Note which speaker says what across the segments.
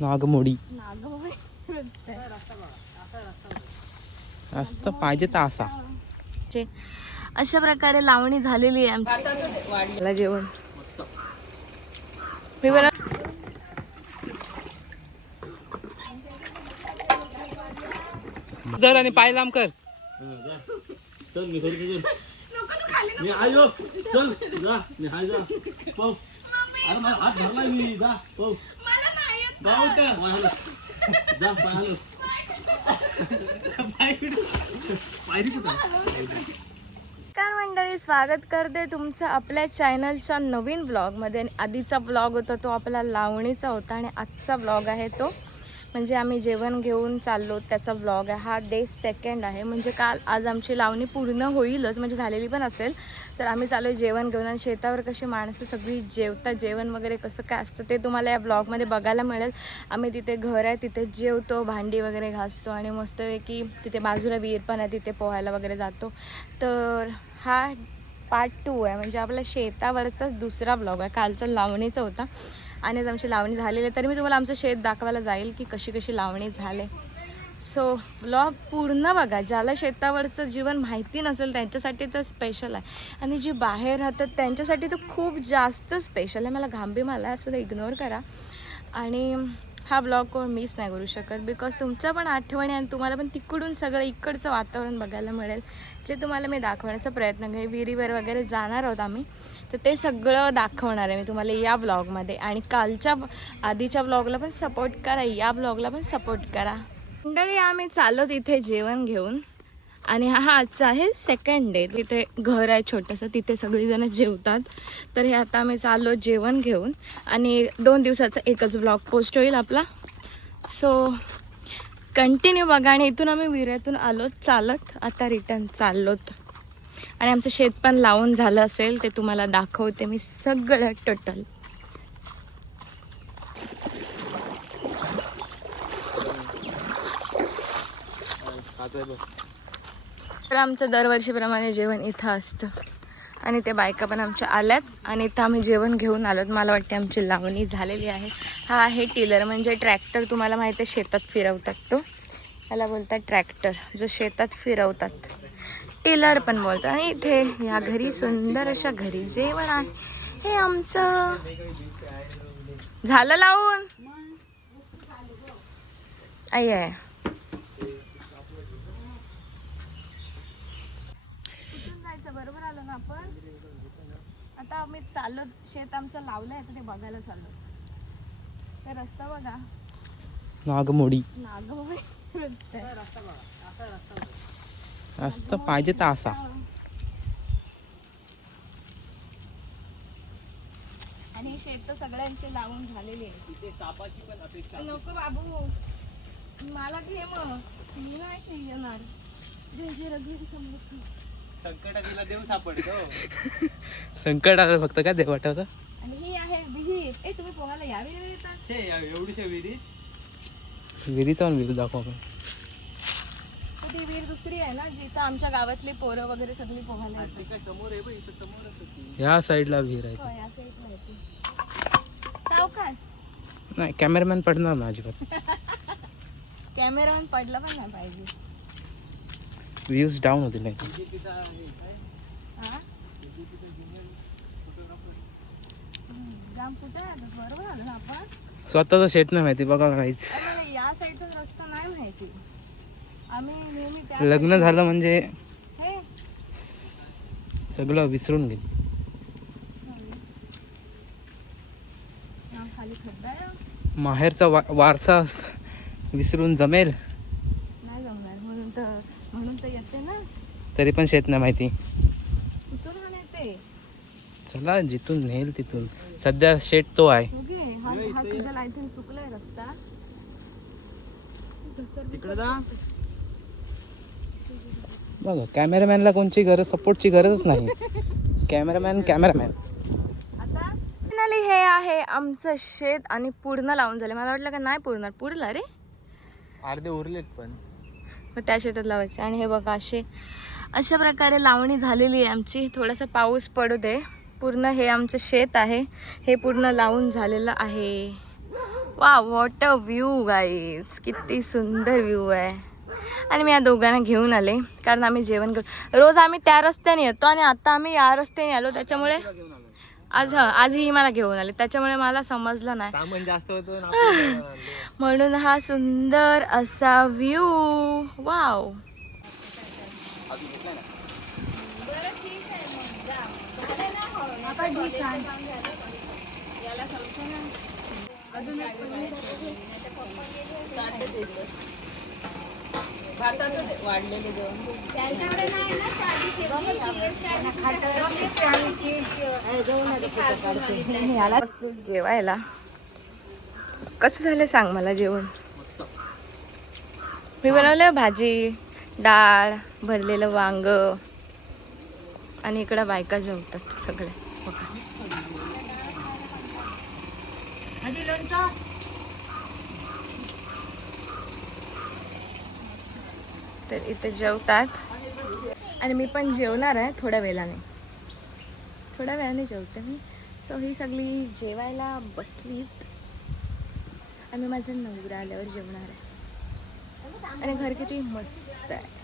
Speaker 1: नागमोडी. असतं पाहिजे तर असा.
Speaker 2: अशा प्रकारे लावणी झालेली आहे आमची. जेवण. मी
Speaker 1: दर आणि पाय लांब कर.
Speaker 3: चल मी करतो चल मी आयो चल जा. मी हाय जा. पाहू. अरे माझा हात भरलाय मी. जा पाहू. कार जा पायरी
Speaker 2: नमस्कार मंडळी स्वागत करते तुमचं आपल्या चॅनलच्या नवीन ब्लॉगमध्ये आणि आधीचा ब्लॉग होता तो आपला लावणीचा होता आणि आजचा ब्लॉग आहे तो. म्हणजे आम्ही जेवण घेऊन चाललो त्याचा ब्लॉग आहे. हा डे सेकंड आहे. म्हणजे काल आज आमची लावणी पूर्ण होईलच म्हणजे झालेली पण असेल. तर आम्ही चालू जेवण घेऊन आणि शेतावर कशी माणसं सगळी जेवतात जेवण वगैरे कसं काय असतं ते तुम्हाला या ब्लॉगमध्ये बघायला मिळेल. आम्ही तिथे घर आहे तिथे जेवतो भांडी वगैरे घासतो आणि मस्तपैकी तिथे बाजूला विहीर पण आहे तिथे पोहायला वगैरे जातो. तर हा पार्ट टू आहे. म्हणजे आपला शेतावरचाच दुसरा ब्लॉग आहे. कालचा लावणीचा होता. आणि आज आमची लावणी झालेली आहे. तरी मी तुम्हाला आमचं शेत दाखवायला जाईल की कशी कशी लावणी झाले. सो ब्लॉग पूर्ण बघा. ज्याला शेतावरचं जीवन माहिती नसेल त्यांच्यासाठी तर स्पेशल आहे. आणि जी बाहेर राहतात त्यांच्यासाठी तर खूप जास्त स्पेशल आहे. मला घांबी मला असं इग्नोर करा. आणि हा ब्लॉग कोण मिस नाही करू शकत. बिकॉज तुमच्या पण आठवणी आणि तुम्हाला पण तिकडून सगळं इकडचं वातावरण बघायला मिळेल. जे तुम्हाला मी दाखवण्याचा प्रयत्न करेन. विहिरीवर वगैरे जाणार आहोत आम्ही. तर ते सगळं दाखवणार आहे मी तुम्हाला या ब्लॉगमध्ये आणि कालच्या आधीच्या ब्लॉगला पण सपोर्ट करा. या ब्लॉगला पण सपोर्ट करा. मंडळी आम्ही चाललो तिथे जेवण घेऊन. आणि हा आजचा आहे सेकंड डे तिथे घर आहे छोटंसं. तिथे सगळीजणं जेवतात. तर हे आता आम्ही चाललो जेवण घेऊन. आणि दोन दिवसाचा एकच ब्लॉग पोस्ट होईल आपला. सो कंटिन्यू बघा. आणि इथून आम्ही विऱ्यातून आलो. चालत. आता रिटर्न चाललोत. आणि आमचं शेत पण लावून झालं असेल ते तुम्हाला दाखवते मी सगळं टोटल तर आमचं दरवर्षीप्रमाणे जेवण इथं असतं. आणि ते बायका पण आमच्या आल्यात आणि इथं आम्ही जेवण घेऊन आलोत. मला वाटते आमची लावणी झालेली आहे. हा आहे टिलर म्हणजे ट्रॅक्टर तुम्हाला माहीत आहे शेतात फिरवतात तो. त्याला बोलतात ट्रॅक्टर जो शेतात फिरवतात. टिलर पण बोलतात. आणि इथे या घरी सुंदर अशा घरी जेवण आहे. हे आमचं. झालं लावून? आई आहे कुठून जायचं बरोबर आलो ना आपण आता आम्ही चाललो शेत आमचं लावलंय आता ते बघायला चाललो. ते रस्ता बघा.
Speaker 1: नागमोडी.
Speaker 2: नागोबाई
Speaker 1: असतं पाहिजे तर असा.
Speaker 2: आणि ही शेत तर सगळ्यांची लावून झालेली आहे नको बाबू. मला घे मग. मी नाही शे येणार. रघुवीर.
Speaker 3: संकटाला देव सापडतो
Speaker 1: संकट आलं फक्त काय ते वाटत?
Speaker 2: आणि ही आहे विहीर. ए तुम्ही पोहायला यावी नाही येतात
Speaker 3: एवढीशा विहिरीत
Speaker 1: विहिरीचा पण विहीर दाखव आपण
Speaker 2: ती विहीर दुसरी आहे ना जिथं आमच्या गावातली पोरं वगैरे सगळी पोहायला येतात.
Speaker 3: काय समोर आहे बघ इथं समोरच होती
Speaker 1: ह्या साईडला विहीर आहे
Speaker 2: हो या सावकाश
Speaker 1: नाही कॅमेरामॅन पडणार ना अजिबात.
Speaker 2: कॅमेरामॅन पडला पण नाही पाहिजे.
Speaker 1: व्ह्यूज डाऊन होते नाही स्वतःचा शेट नाही माहिती बघा काहीच लग्न झालं म्हणजे सगळं विसरून गेली. माहेरचा वा वारसा विसरून जमेल
Speaker 2: नाही जमणार म्हणून तर म्हणून तर येते ना
Speaker 1: तरी पण शेत नाही माहिती.
Speaker 2: हा
Speaker 1: चला जिथून नेल तिथून. सध्या शेट तो आहे.
Speaker 2: हा हा
Speaker 1: बघा कॅमेरामॅनला कोणची गरज सपोर्टची गरजच नाही. Cameraman cameraman.
Speaker 2: आता? फायनली हे आहे आमचं शेत आणि पूर्ण लावून झालं. मला वाटलं का नाही पूर्ण पुरला रे.
Speaker 1: अर्धे उरलेत पण.
Speaker 2: मग त्या शेतात लावायचे. आणि हे बघा असे अशा प्रकारे लावणी झालेली आहे आमची. थोडासा पाऊस पडू दे. पूर्ण हे आमचं शेत आहे. हे पूर्ण लावून झालेलं आहे. वा वॉट अ व्ह्यू गाईज किती सुंदर व्ह्यू आहे. आणि मी या दोघांना घेऊन आले. कारण आम्ही जेवण करतो रोज आम्ही त्या रस्त्याने येतो आणि आता आम्ही या रस्त्याने आलो. त्याच्यामुळे आज हा आज ही मला घेऊन आली. त्याच्यामुळे मला समजलं नाही. म्हणून हा सुंदर असा व्ह्यू वाव जेवायला. कसं झालं सांग मला जेवण? मी बनवलं भाजी डाळ भरलेलं वांग. आणि इकडं बायका जेवतात सगळे. तर इथे जेवतात. आणि मी पण जेवणार आहे थोड्या वेळाने. थोड्या वेळाने जेवते मी. सो ही सगळी जेवायला बसलीत. मी माझं नवरा आल्यावर जेवणार आहे. आणि घर किती मस्त आहे.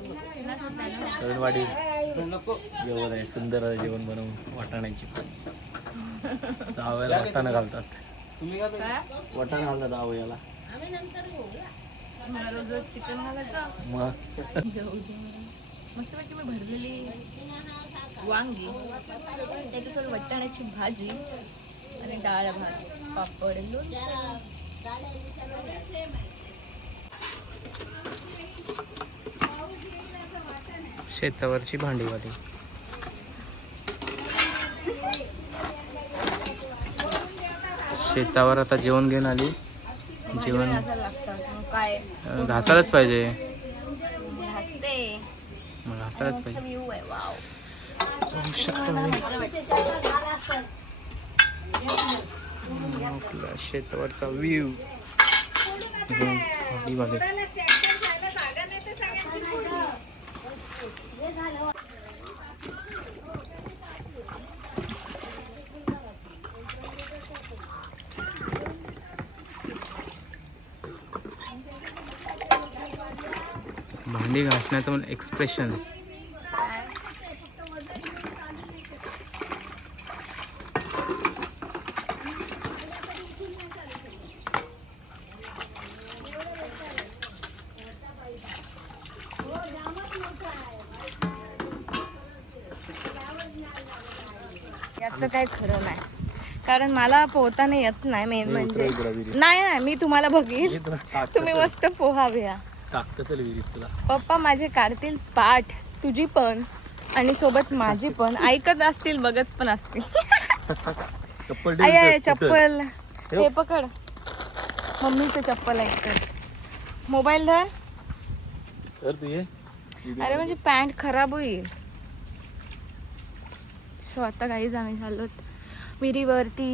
Speaker 3: सरणवाडी जेवण आहे सुंदर आहे जेवण बनवून वाटाण्याची. दहाव्याला वाटाणा घालतात. वाटाणा घालतात दहाव्याला
Speaker 2: मला रोज चिकन
Speaker 3: मग?
Speaker 2: मस्तपैकी मी भरलेली वांगी त्याच्यासोबत वाटाण्याची भाजी आणि डाळ भात पापड लोणचं.
Speaker 1: शेतावरची भांडीवाली. शेतावर आता जेवण घेऊन आली. जेवण घासायलाच पाहिजे. मग घासायलाच पाहिजे. पाहू शकता शेतावरचा व्ह्यू भांडीवाली भांडी घासण्याचं पण एक्सप्रेशन
Speaker 2: याचं काही खरं नाही. कारण मला पोहताना येत नाही मेन म्हणजे. नाही नाही मी तुम्हाला बघील तुम्ही मस्त पोहा बिया
Speaker 3: टाकतं तर विहिरीत तुला.
Speaker 2: पप्पा माझे काढतील पाठ. तुझी पण. आणि सोबत माझी पण. ऐकत असतील बघत पण असतील.
Speaker 3: चप्पल
Speaker 2: आई आहे चप्पल. हे पकड. मम्मीचं चप्पल ऐकत मोबाईल धर.
Speaker 3: तर तू ये.
Speaker 2: अरे म्हणजे पॅन्ट खराब होईल. सो आता काहीच आम्ही चाललो विहिरीवरती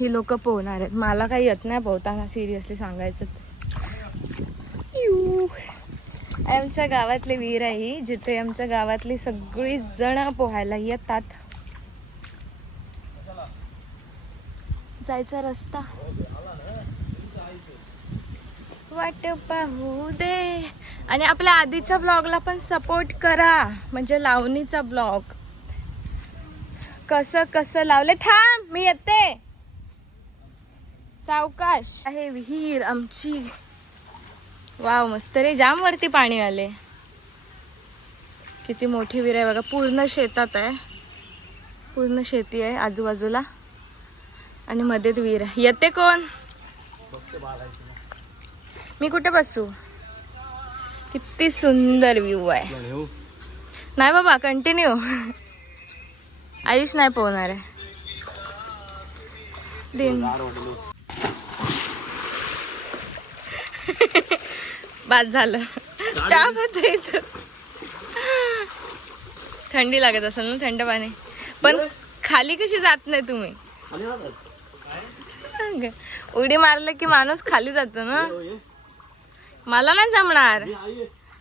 Speaker 2: ही लोक पोहणार आहेत. मला काही येत नाही पोहताना सिरियसली सांगायचं. आमच्या गावातली विहीर आहे जिथे आमच्या गावातली सगळी जण पोहायला येतात. जायचा रस्ता. वाट पाहू दे. आणि आपल्या आधीच्या ब्लॉगला पण सपोर्ट करा. म्हणजे लावणीचा ब्लॉग कसं कसं लावले? थांब मी येते. सावकाश. आहे विहीर आमची. वाव मस्त रे. जाम वरती पाणी आले किती मोठी विहीर आहे बघा. पूर्ण शेतात आहे. पूर्ण शेती आहे आजूबाजूला. आणि मध्येच विहीर आहे. येते कोण? मी कुठे बसू? किती सुंदर व्ह्यू आहे. नाही बाबा कंटिन्यू आयुष नाही पोहणार आहे. दिन. बाद झालं. स्टाफ थंडी लागत असेल ना थंड पाणी. पण खाली कशी जात नाही तुम्ही. उडी मारलं की माणूस खाली जातो ना. मला नाही जमणार.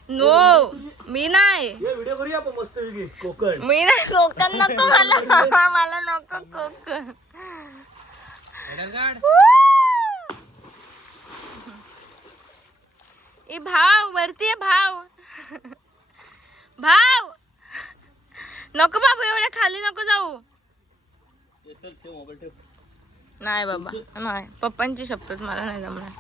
Speaker 2: नो मी नाही.
Speaker 3: ये व्हिडिओ करूया आपण मस्त वेगळी कोकण.
Speaker 2: मी नाही कोकण नको मला. मला नको कोकण ए भाव भाव. भाव. नको बाबू एवढ्या खाली नको जाऊ. नाही बाबा नाही. पप्पांची शब्दच मला नाही जमणार.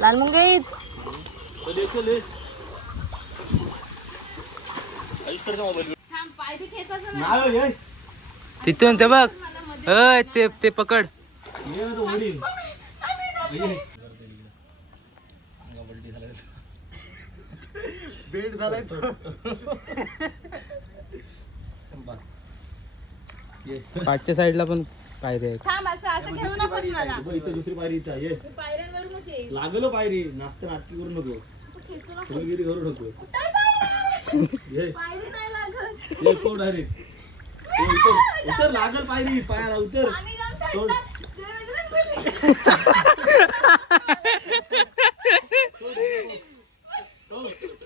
Speaker 2: लाल
Speaker 3: मुंगईत मोबाईल नाही ये.
Speaker 1: तिथून ते बघ अय ते ते पकड
Speaker 3: ये ना तो वडील ये. बेड झालाय तो बस. ये.
Speaker 1: पाठच्या साईडला पण काय रे
Speaker 2: थांब असं असं घेऊ नकोस मला
Speaker 3: बघ, इथं दुसरी पायरी इथं आहे. ये
Speaker 2: मी पायऱ्यांवरूनच येईल
Speaker 3: लागलो पायरी नाचता नाटकी करू नको
Speaker 2: खेचू नको.
Speaker 3: फुलगिरी करू नको
Speaker 2: पायऱ्या?
Speaker 3: ये
Speaker 2: पायरी
Speaker 3: ये कोण डायरेक्ट उतर उतर लागल पायरी पायाला उतर.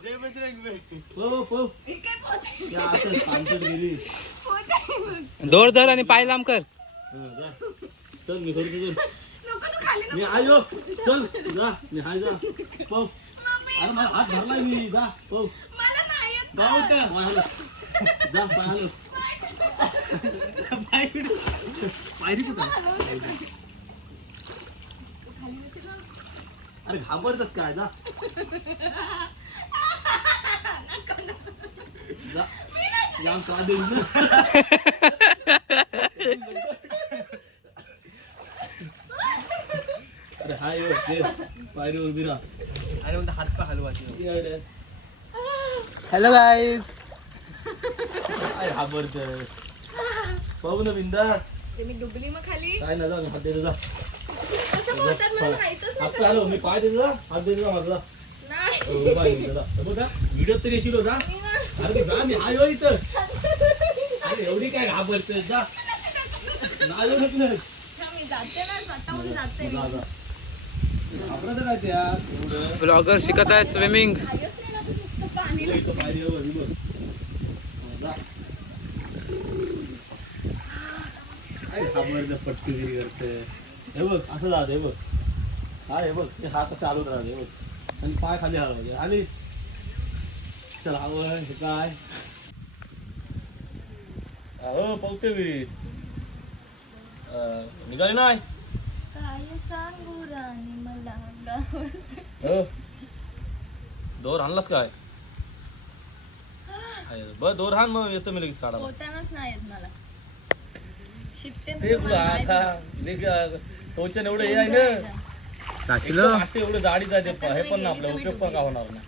Speaker 3: पो पो. या असं सांगत गेली.
Speaker 1: दोर धर आणि पाय लांब कर.
Speaker 3: हं, जा. चल मी करतो चल.
Speaker 2: नको तू खाली
Speaker 3: मी आयो चल जा. मी हाय जा. पो अरे माझा हात भरलाय मी. जा पो
Speaker 2: मला नाही येत.
Speaker 3: जाऊ तर. जा पायाला पाय कुठे पायरी कुठे अरे घाबरतस काय? जा. जा. येईल ना. अरे हाय यो, ये. पायरी उभी राहा
Speaker 1: आणि हात पाय हलवायचे?
Speaker 3: ये.
Speaker 1: हॅलो गाईज
Speaker 3: काय घाबरत पाहू ना बिंदा.
Speaker 2: ते मी डुबली मग खाली.
Speaker 3: काय ना जा मी हात देतो जा
Speaker 2: कसं पोहतात मला माहितच
Speaker 3: हात आलो मी पाय देतो जा हात देतो जा माझा.
Speaker 2: नाही.
Speaker 3: हो, पाय देतो जा. बघा व्हिडिओ तरी येशील हो, जा. अरे ते जा मी हो इथं. अरे एवढी काय घाबरत जा. नाही येऊ शकत नाही.
Speaker 2: हा, मी जाते ना स्वतःहून जाते
Speaker 3: जा, जा. घाबरत काय त्या एवढं
Speaker 1: ब्लॉगर शिकत आहे स्विमिंग
Speaker 2: नाही ना तू नुसतं
Speaker 3: इथं बघ, ही बघ. हो, जा. घाबरत पटकीगिरी करते हे बघ असं जात हे बघ. हा हे बघ ते हात चालूच राहते हे बघ. आणि पाय खाली हलवायचे आली चल हवं हे काय? हो पवते विहिरीत निघाली नाही?
Speaker 2: काय सांगू राणी मला.
Speaker 3: हो? दोर आणलास काय? बर दोर हाण मग येतो मी लगेच काढा
Speaker 2: पोहतानाच नाही येत मला. शिकते ना
Speaker 3: ते
Speaker 2: तर मला नाही
Speaker 3: आता पोचन एवढं हे आहे ना. एकदम असे एवढं जाडी जाते हे पण ना आपला उपयोग पण का होणार नाही.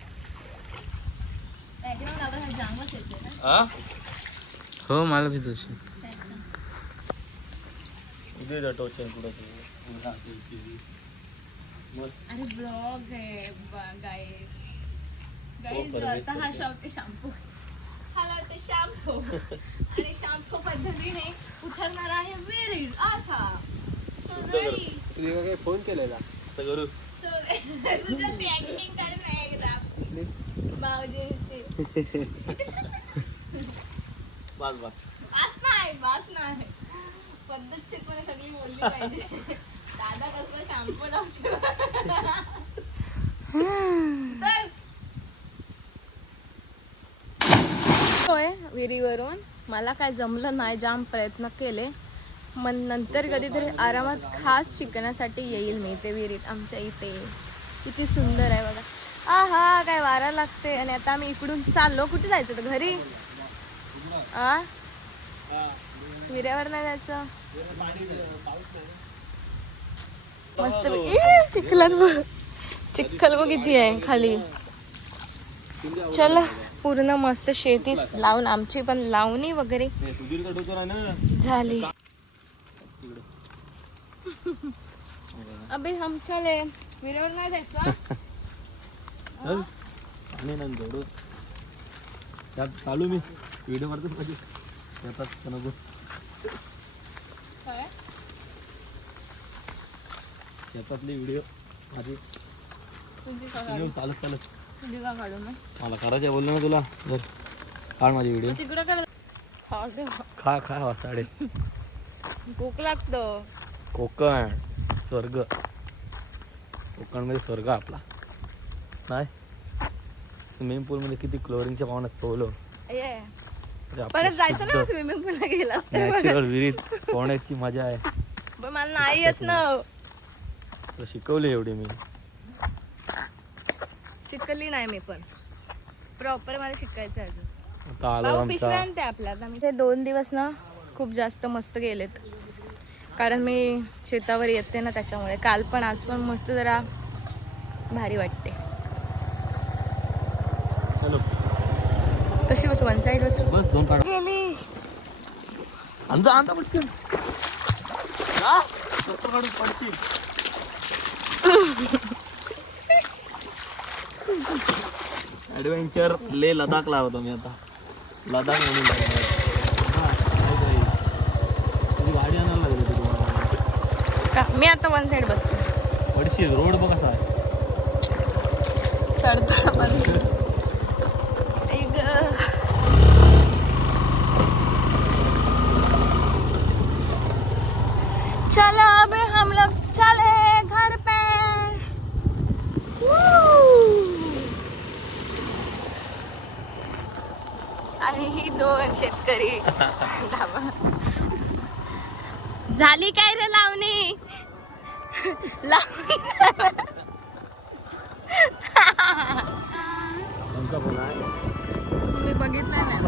Speaker 2: Background आवाज हा जामच येते ना.
Speaker 3: हा
Speaker 1: हो मला भी तशी
Speaker 2: त्याचा.
Speaker 3: दे जा टोचन कुठं तू मग
Speaker 2: अरे ब्लॉग आहे गाईज गाईज
Speaker 3: परवेश
Speaker 2: आता हा
Speaker 3: करते.
Speaker 2: शॉप ते शॅम्पू. हा लावते शॅम्पू आणि शॅम्पू पद्धतीने उतरणार आहे आता.
Speaker 1: तुझे काय फ़ोन केलेला
Speaker 3: असं करू।
Speaker 2: तुझं ते acting कर ना एकदा भाऊजींची
Speaker 3: बस बस
Speaker 2: बास नाही बास नाही पद्धतशीरपणे सगळी बोलली पाहिजे दादा कसला शॅम्पू लावतो तर होय विहिरीवरून. मला काय जमलं नाही जाम प्रयत्न केले. मग नंतर कधीतरी आरामात खास शिकण्यासाठी येईल मी ते विहिरीत आमच्या इथे. किती सुंदर आहे बघा. आ हा काय वारा लागते आणि आता आम्ही इकडून चाललो. कुठे जायचं तर घरी? आ? विऱ्यावर नाही जायचं? मस्त चिखलात बघ. चिखल बघ किती आहे खाली. चला. पूर्ण मस्त शेती लावून आमची पण लावणी वगैरे झाली. अबे हम चले नाही जायचं?
Speaker 3: जोडू. त्यात चालू मी. व्हिडिओ करतो त्यात नको माझी व्हिडिओ चालत चालत.
Speaker 2: काढू मग.
Speaker 3: मला करायचं बोललो ना तुला. जर काढ माझी व्हिडिओ
Speaker 2: तिकडं काय दे.
Speaker 3: खा खा वाचाडे
Speaker 2: भूक लागतं.
Speaker 3: कोकण स्वर्ग. कोकणमध्ये स्वर्ग आपला. नाही? स्विमिंग पूलमध्ये किती क्लोरिनच्या पाहुण्यात पोहलो.
Speaker 2: ये. परत जायचं ना स्विमिंग पूलला गेला
Speaker 3: नॅचरल विहिरीत पोहण्याची मजा आहे.
Speaker 2: पण मला नाही येत ना.
Speaker 3: तर शिकवली एवढी मी.
Speaker 2: शिकली नाही मी पण. प्रॉपर मला शिकायचं आहे अजून.
Speaker 3: आता आलो
Speaker 2: भाऊ
Speaker 3: आमचा.
Speaker 2: पिशव्या आणते आपल्याला मी. ते दोन दिवस ना खूप जास्त मस्त गेलेत. कारण मी शेतावर येते ना त्याच्यामुळे. काल पण आज पण मस्त जरा भारी वाटते.
Speaker 3: चलो.
Speaker 2: कशी बसू? वन साईड बसू?
Speaker 3: बस दोन
Speaker 2: गेली
Speaker 3: अंजा अंजा पटकन. जा, चप्पल काढून पडशील. ऍडव्हेंचर ले लडाखला होतो मी आता. लडाख म्हणून. हा. तुझी गाडी आणायला लागली होती तुम्हाला.
Speaker 2: का? मी आता वन साईड बसते.
Speaker 3: पडशील रोड बघ कसा आहे.
Speaker 2: चढता पण आई गं. चलो अब हम लोग चले घर पे आणि ही दोन शेतकरी. झाली काय रे लावणी? लावणी मी बघितलं नाही